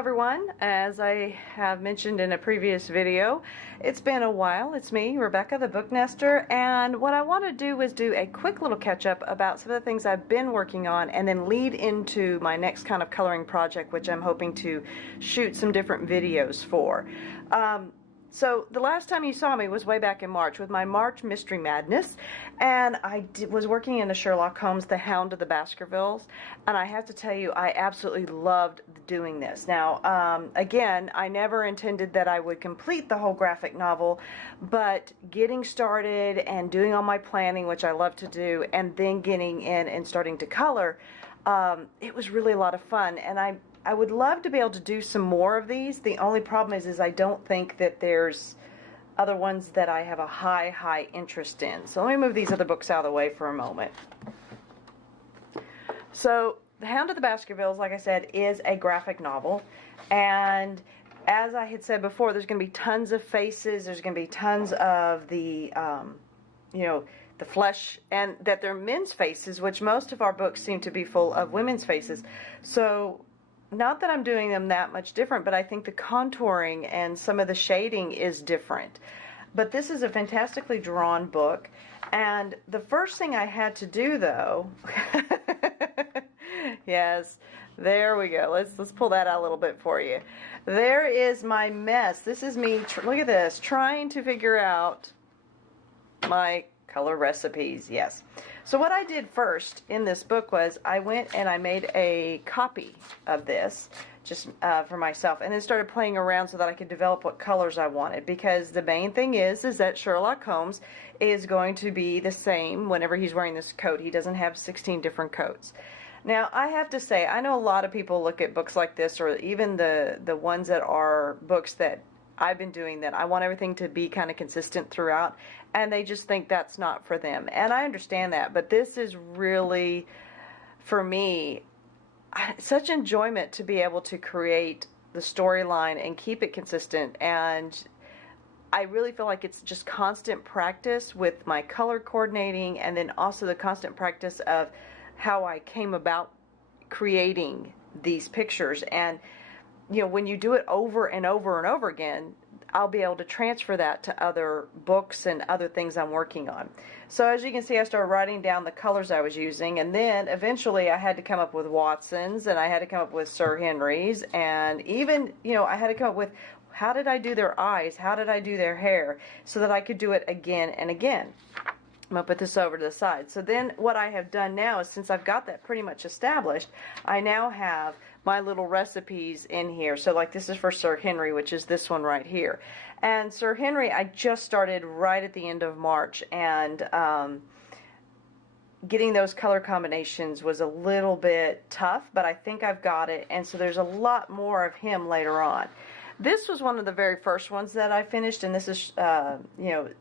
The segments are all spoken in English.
everyone. As I have mentioned in a previous video, it's been a while. It's me, Rebecca, the Booknester, and what I want to do is do a quick little catch-up about some of the things I've been working on and then lead into my next kind of coloring project, which I'm hoping to shoot some different videos for. So the last time you saw me was way back in March with my March Mystery Madness, and I was working in the Sherlock Holmes, the Hound of the Baskervilles, and I have to tell you, I absolutely loved doing this. Now, again, I never intended that I would complete the whole graphic novel, but getting started and doing all my planning, which I love to do, and then getting in and starting to color, it was really a lot of fun, and I would love to be able to do some more of these. The only problem is I don't think that there's other ones that I have a high interest in. So let me move these other books out of the way for a moment. So The Hound of the Baskervilles, like I said, is a graphic novel. And as I had said before, there's going to be tons of faces. There's going to be tons of the, the flesh, and that they're men's faces, which most of our books seem to be full of women's faces. So not that I'm doing them that much different, but I think the contouring and some of the shading is different. But this is a fantastically drawn book, and the first thing I had to do, though, yes, there we go. Let's pull that out a little bit for you. There is my mess. This is me, look at this, trying to figure out my color recipes. Yes. So what I did first in this book was I went and I made a copy of this just for myself, and then started playing around so that I could develop what colors I wanted, because the main thing is that Sherlock Holmes is going to be the same whenever he's wearing this coat. He doesn't have 16 different coats. Now, I have to say, I know a lot of people look at books like this, or even the ones that are books that I've been doing, that I want everything to be kind of consistent throughout, and they just think that's not for them. And I understand that, but this is really, for me, such enjoyment to be able to create the storyline and keep it consistent. And I really feel like it's just constant practice with my color coordinating, and then also the constant practice of how I came about creating these pictures. And when you do it over and over and over again, I'll be able to transfer that to other books and other things I'm working on. So as you can see, I started writing down the colors I was using, and then eventually I had to come up with Watson's, and I had to come up with Sir Henry's, and even, I had to come up with how did I do their eyes, how did I do their hair, so that I could do it again and again. I'm going to put this over to the side. So then what I have done now is, since I've got that pretty much established, I now have my little recipes in here. So like this is for Sir Henry, which is this one right here. And Sir Henry, I just started right at the end of March, and getting those color combinations was a little bit tough, but I think I've got it. And so there's a lot more of him later on. This was one of the very first ones that I finished, and this is,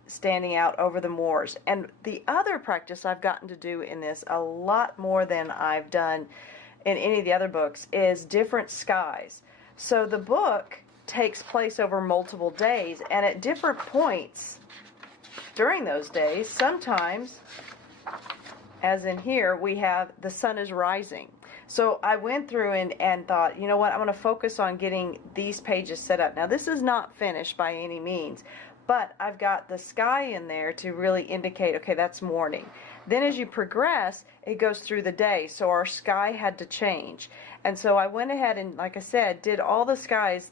standing out over the moors. And the other practice I've gotten to do in this, a lot more than I've done in any of the other books, is different skies. So the book takes place over multiple days, and at different points during those days, sometimes, as in here, we have the sun is rising. So I went through and thought, you know what, I'm going to focus on getting these pages set up. Now, this is not finished by any means, but I've got the sky in there to really indicate, okay, that's morning. Then as you progress, it goes through the day, so our sky had to change. And so I went ahead and, like I said, did all the skies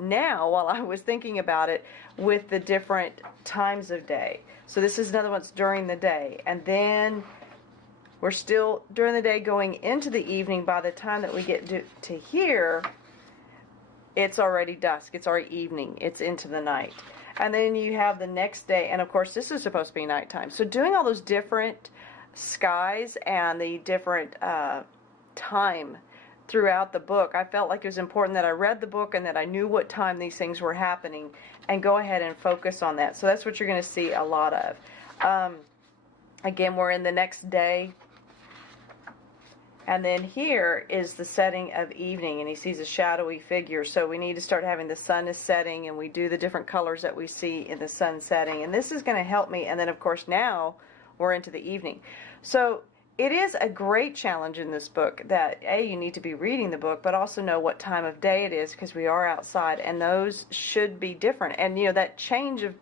now while I was thinking about it with the different times of day. So this is another one's during the day, and then we're still during the day going into the evening. By the time that we get to here, it's already dusk. It's already evening. It's into the night. And then you have the next day, and of course this is supposed to be nighttime. So doing all those different skies and the different time throughout the book, I felt like it was important that I read the book and that I knew what time these things were happening, and go ahead and focus on that. So that's what you're going to see a lot of. Again, we're in the next day. And then here is the setting of evening, and he sees a shadowy figure. So we need to start having the sun is setting, and we do the different colors that we see in the sun setting. And this is going to help me. And then, of course, now we're into the evening. So it is a great challenge in this book that, A, you need to be reading the book, but also know what time of day it is because we are outside, and those should be different. And, you know, that change of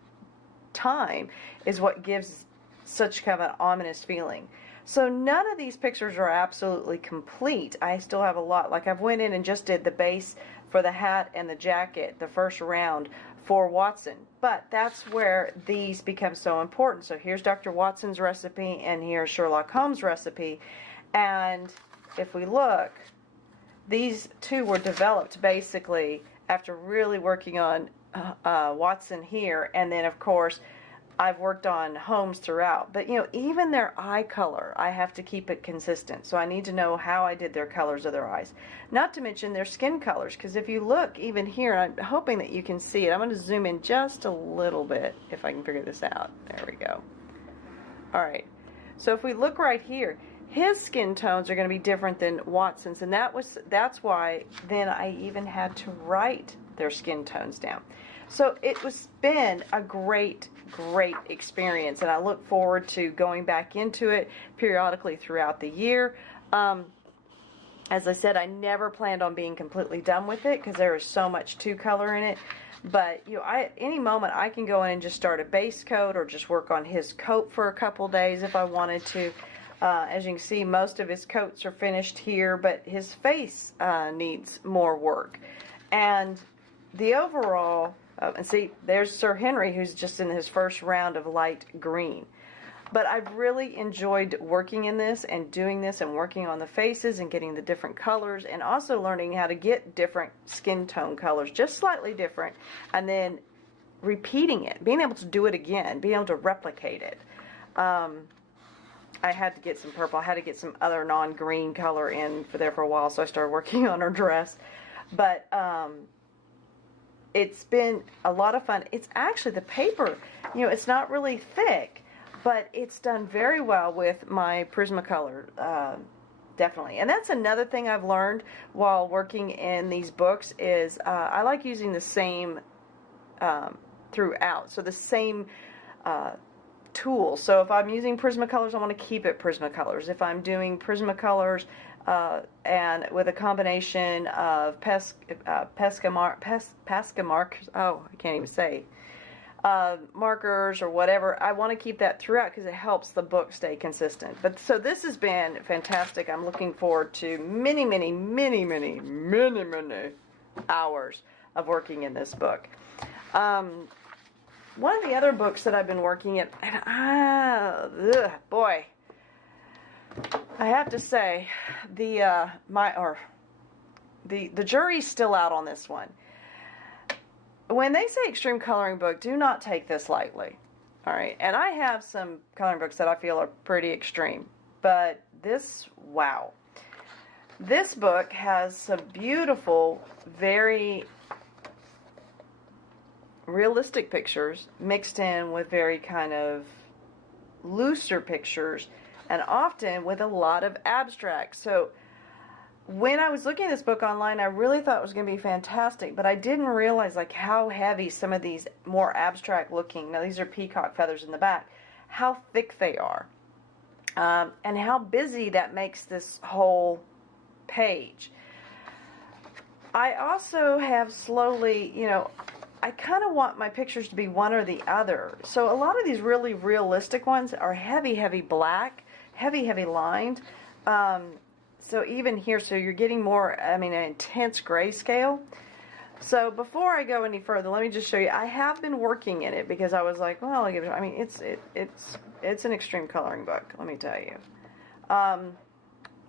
time is what gives such kind of an ominous feeling. So none of these pictures are absolutely complete. I still have a lot. Like, I've went in and just did the base for the hat and the jacket, the first round for Watson. But that's where these become so important. So here's Dr. Watson's recipe, and here's Sherlock Holmes' recipe. And if we look, these two were developed basically after really working on Watson here. And then, of course, I've worked on Holmes throughout. But, you know, even their eye color, I have to keep it consistent. So I need to know how I did their colors of their eyes. Not to mention their skin colors. Because if you look even here, I'm hoping that you can see it. I'm going to zoom in just a little bit if I can figure this out. There we go. All right. So if we look right here, his skin tones are going to be different than Watson's. And that's why then I even had to write their skin tones down. So it was been a great experience, and I look forward to going back into it periodically throughout the year. As I said, I never planned on being completely done with it because there is so much to color in it. But you know, any moment I can go in and just start a base coat or just work on his coat for a couple days if I wanted to. As you can see, most of his coats are finished here, but his face needs more work. And the overall... and see, there's Sir Henry, who's just in his first round of light green. But I've really enjoyed working in this and doing this and working on the faces and getting the different colors and also learning how to get different skin tone colors, just slightly different, and then repeating it, being able to do it again, being able to replicate it. I had to get some purple. I had to get some other non-green color in for a while, so I started working on her dress. But it's been a lot of fun. It's actually, the paper, you know, it's not really thick, but it's done very well with my Prismacolor, definitely. And that's another thing I've learned while working in these books is I like using the same throughout, so the same tool. So if I'm using Prismacolors, I want to keep it Prismacolors. If I'm doing Prismacolors and with a combination of markers or whatever, I want to keep that throughout because it helps the book stay consistent. But so this has been fantastic. I'm looking forward to many hours of working in this book. One of the other books that I've been working in, and boy, I have to say, the jury's still out on this one. When they say extreme coloring book, do not take this lightly. All right, and I have some coloring books that I feel are pretty extreme, but this, wow. This book has some beautiful, very realistic pictures mixed in with very kind of looser pictures, and often with a lot of abstract. So when I was looking at this book online, I really thought it was going to be fantastic, but I didn't realize like how heavy some of these more abstract looking, now these are peacock feathers in the back, how thick they are, and how busy that makes this whole page. I also have slowly, you know, I kind of want my pictures to be one or the other. So a lot of these really realistic ones are heavy black, heavy lined. So even here, so you're getting more, I mean, an intense grayscale. So before I go any further, let me just show you. I have been working in it because I was like, well, I mean, it's an extreme coloring book, let me tell you.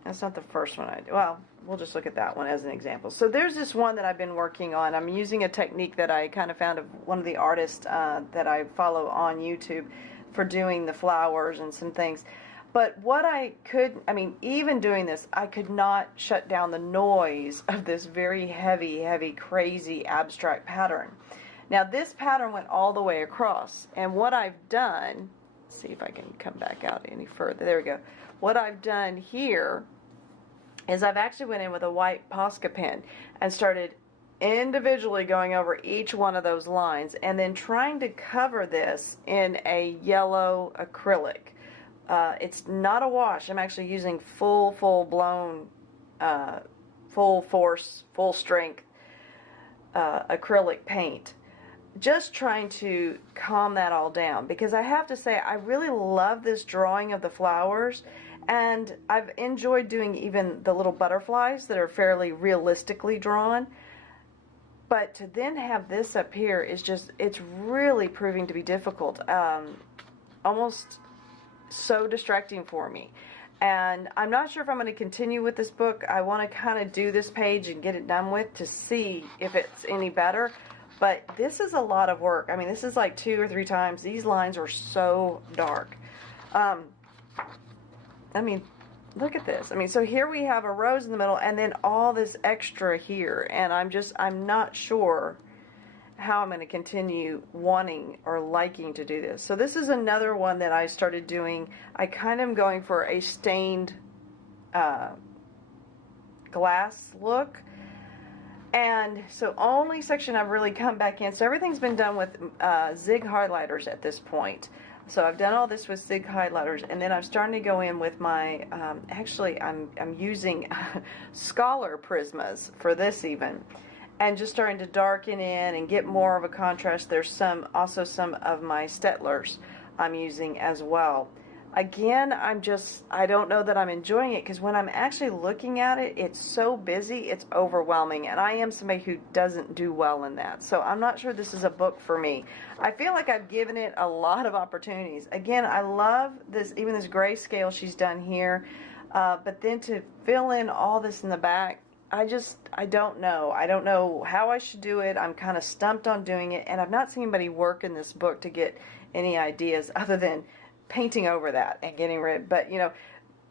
That's not the first one I do. Well, we'll just look at that one as an example. So there's this one that I've been working on. I'm using a technique that I kind of found of one of the artists that I follow on YouTube for doing the flowers and some things. But what even doing this, I could not shut down the noise of this very heavy, crazy abstract pattern. Now this pattern went all the way across, and what I've done, let's see if I can come back out any further. There we go. What I've done here is I've actually went in with a white Posca pen and started individually going over each one of those lines and then trying to cover this in a yellow acrylic It's not a wash. I'm actually using full blown, full force, full strength acrylic paint. Just trying to calm that all down, because I have to say I really love this drawing of the flowers, and I've enjoyed doing even the little butterflies that are fairly realistically drawn. But to then have this up here is just, it's really proving to be difficult, almost so distracting for me. And I'm not sure if I'm going to continue with this book. I want to kind of do this page and get it done with to see if it's any better. But this is a lot of work. I mean, this is like 2 or 3 times. These lines are so dark. I mean, look at this. I mean, so here we have a rose in the middle and then all this extra here. And I'm not sure how I'm going to continue wanting or liking to do this. So this is another one that I started doing. I kind of am going for a stained glass look. And so only section I've really come back in. So everything's been done with Zig highlighters at this point. So I've done all this with Zig highlighters, and then I'm starting to go in with my, actually I'm using Scholar Prismas for this even. And just starting to darken in and get more of a contrast. There's also some of my Stettlers I'm using as well. Again, I don't know that I'm enjoying it, because when I'm actually looking at it, it's so busy, it's overwhelming, and I am somebody who doesn't do well in that. So I'm not sure this is a book for me. I feel like I've given it a lot of opportunities. Again, I love this, even this grayscale she's done here, but then to fill in all this in the back, I don't know. I don't know how I should do it. I'm kind of stumped on doing it, and I've not seen anybody work in this book to get any ideas other than painting over that and getting rid. But, you know,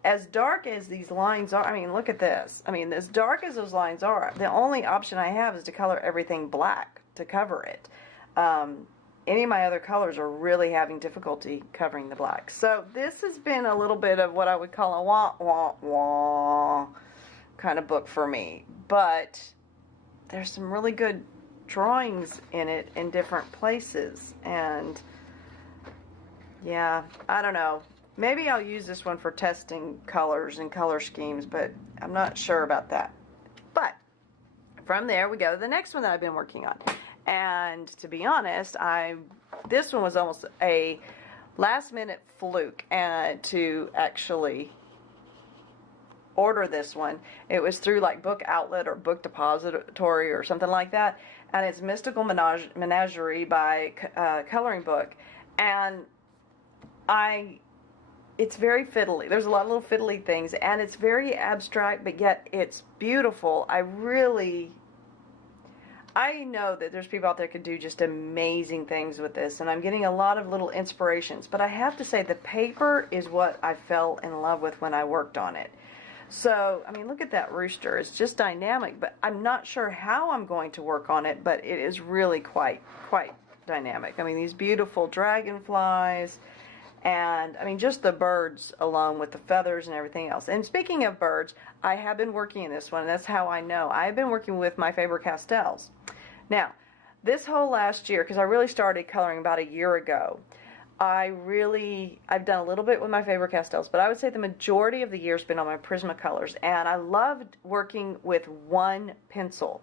as dark as these lines are, I mean, look at this. I mean, as dark as those lines are, the only option I have is to color everything black to cover it. Any of my other colors are really having difficulty covering the black. So this has been a little bit of what I would call a wah-wah-wah kind of book for me. But there's some really good drawings in it in different places. And yeah, I don't know. Maybe I'll use this one for testing colors and color schemes, but I'm not sure about that. But from there, we go to the next one that I've been working on. And to be honest, this one was almost a last-minute fluke to actually order this one. It was through like Book Outlet or Book Depository or something like that. And it's Mystical Menagerie by Coloring Book. And it's very fiddly. There's a lot of little fiddly things, and it's very abstract, but yet it's beautiful. I know that there's people out there who could do just amazing things with this, and I'm getting a lot of little inspirations. But I have to say, the paper is what I fell in love with when I worked on it. So, I mean, look at that rooster. It's just dynamic, but I'm not sure how I'm going to work on it, but it is really quite dynamic. I mean, these beautiful dragonflies, and I mean, just the birds alone with the feathers and everything else. And speaking of birds, I have been working in this one. And that's how I know. I've been working with my Faber-Castells. Now, this whole last year, because I really started coloring about a year ago, I've done a little bit with my Faber-Castells, but I would say the majority of the year has been on my Prismacolors. And I loved working with one pencil.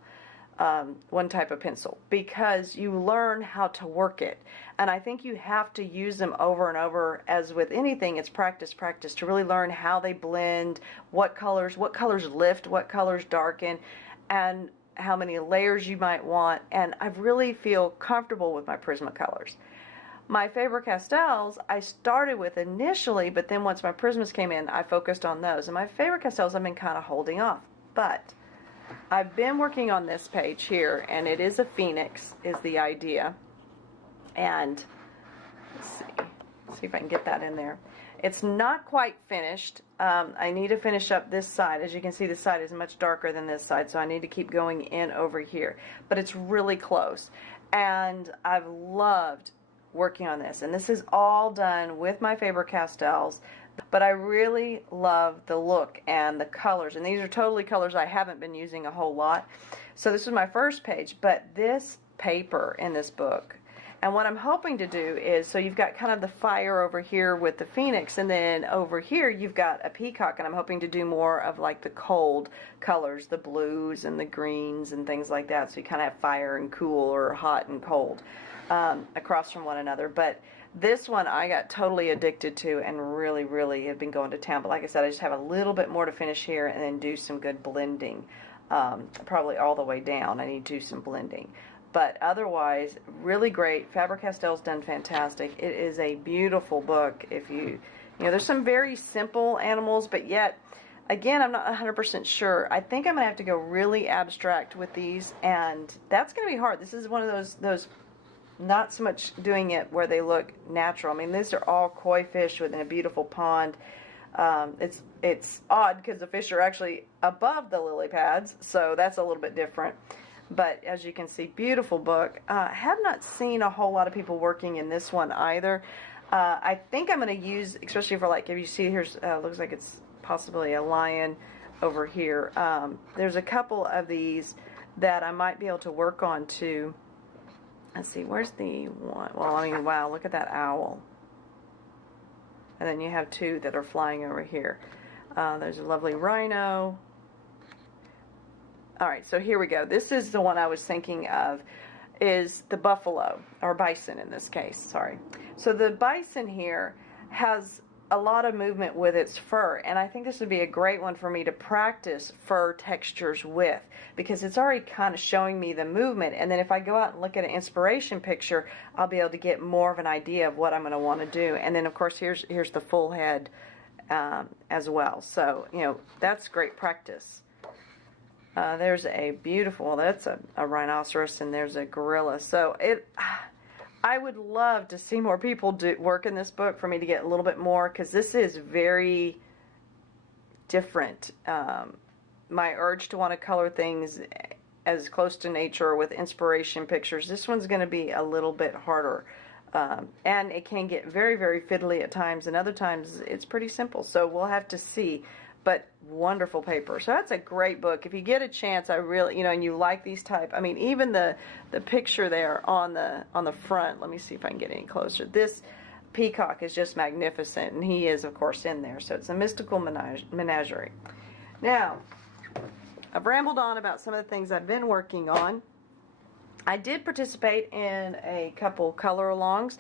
One type of pencil, because you learn how to work it. And I think you have to use them over and over. As with anything, it's practice to really learn how they blend, what colors lift, what colors darken, and how many layers you might want. And I really feel comfortable with my Prismacolors. My Faber-Castells I started with initially, but then once my Prismas came in, I focused on those. And my Faber-Castells I've been kind of holding off. But I've been working on this page here, and it is a phoenix, is the idea. And let's see if I can get that in there. It's not quite finished. I need to finish up this side. As you can see, this side is much darker than this side, so I need to keep going in over here. But it's really close. And I've loved working on this. And this is all done with my Faber-Castells. But I really love the look and the colors. And these are totally colors I haven't been using a whole lot. So this is my first page. But this paper in this book And what I'm hoping to do is, so you've got kind of the fire over here with the phoenix, and then over here you've got a peacock, and I'm hoping to do more of like the cold colors, the blues and the greens and things like that, so you kind of have fire and cool or hot and cold across from one another. But this one I got totally addicted to and really, really have been going to town. But like I said, I just have a little bit more to finish here and then do some good blending. Probably all the way down. I need to do some blending. But otherwise, really great. Faber-Castell's done fantastic. It is a beautiful book. If you know, there's some very simple animals, but yet, again, I'm not 100% sure. I think I'm going to have to go really abstract with these, and that's going to be hard. This is one of those not so much doing it where they look natural. I mean, these are all koi fish within a beautiful pond. It's odd because the fish are actually above the lily pads, so that's a little bit different. But as you can see, beautiful book. Have not seen a whole lot of people working in this one either. I think I'm going to use, especially for like, if you see here's, looks like it's possibly a lion over here. There's a couple of these that I might be able to work on too. Let's see, where's the one? Well, I mean, wow, look at that owl. And then you have two that are flying over here. There's a lovely rhino. All right, so here we go. This is the one I was thinking of, is the buffalo, or bison in this case, sorry. So the bison here has a lot of movement with its fur, and I think this would be a great one for me to practice fur textures with, because it's already kind of showing me the movement, and then if I go out and look at an inspiration picture, I'll be able to get more of an idea of what I'm going to want to do. And then, of course, here's the full head as well. So, you know, that's great practice. There's a beautiful, well, that's a rhinoceros, and there's a gorilla. So I would love to see more people work in this book for me to get a little bit more, because this is very different. My urge to want to color things as close to nature with inspiration pictures, this one's going to be a little bit harder. And it can get very, very fiddly at times, and other times it's pretty simple. So we'll have to see. But wonderful paper. So that's a great book. If you get a chance, I really, you know, and you like these type, I mean, even the picture there on the front, let me see if I can get any closer. This peacock is just magnificent, and he is, of course, in there. So it's a mystical menagerie. Now, I've rambled on about some of the things I've been working on. I did participate in a couple color alongs.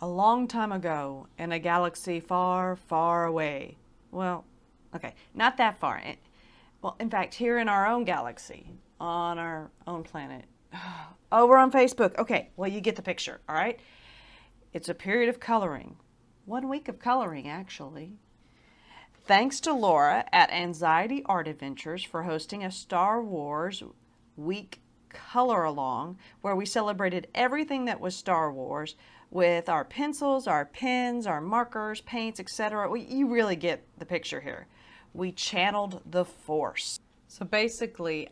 A long time ago, in a galaxy far, far away. Well, okay, not that far. Well, in fact, here in our own galaxy, on our own planet, over on Facebook. Okay, well, you get the picture, all right? It's a period of coloring. 1 week of coloring, actually. Thanks to Laura at Anxiety Art Adventures for hosting a Star Wars Week Color Along, where we celebrated everything that was Star Wars with our pencils, our pens, our markers, paints, etc. You really get the picture here. We channeled the Force. So basically,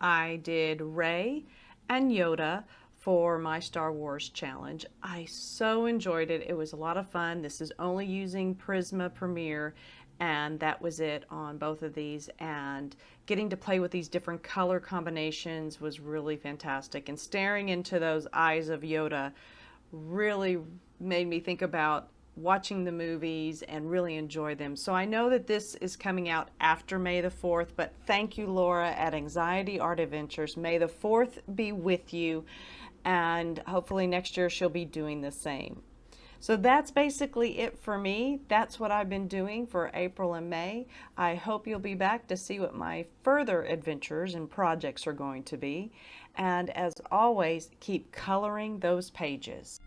I did Rey and Yoda for my Star Wars challenge. I so enjoyed it. It was a lot of fun. This is only using Prisma Premiere, and that was it on both of these. And getting to play with these different color combinations was really fantastic. And staring into those eyes of Yoda really made me think about watching the movies and really enjoy them. So I know that this is coming out after May the 4th, but thank you, Laura at Anxiety Art Adventures. May the 4th be with you, and hopefully next year she'll be doing the same. So that's basically it for me. That's what I've been doing for April and May. I hope you'll be back to see what my further adventures and projects are going to be. And as always, keep coloring those pages.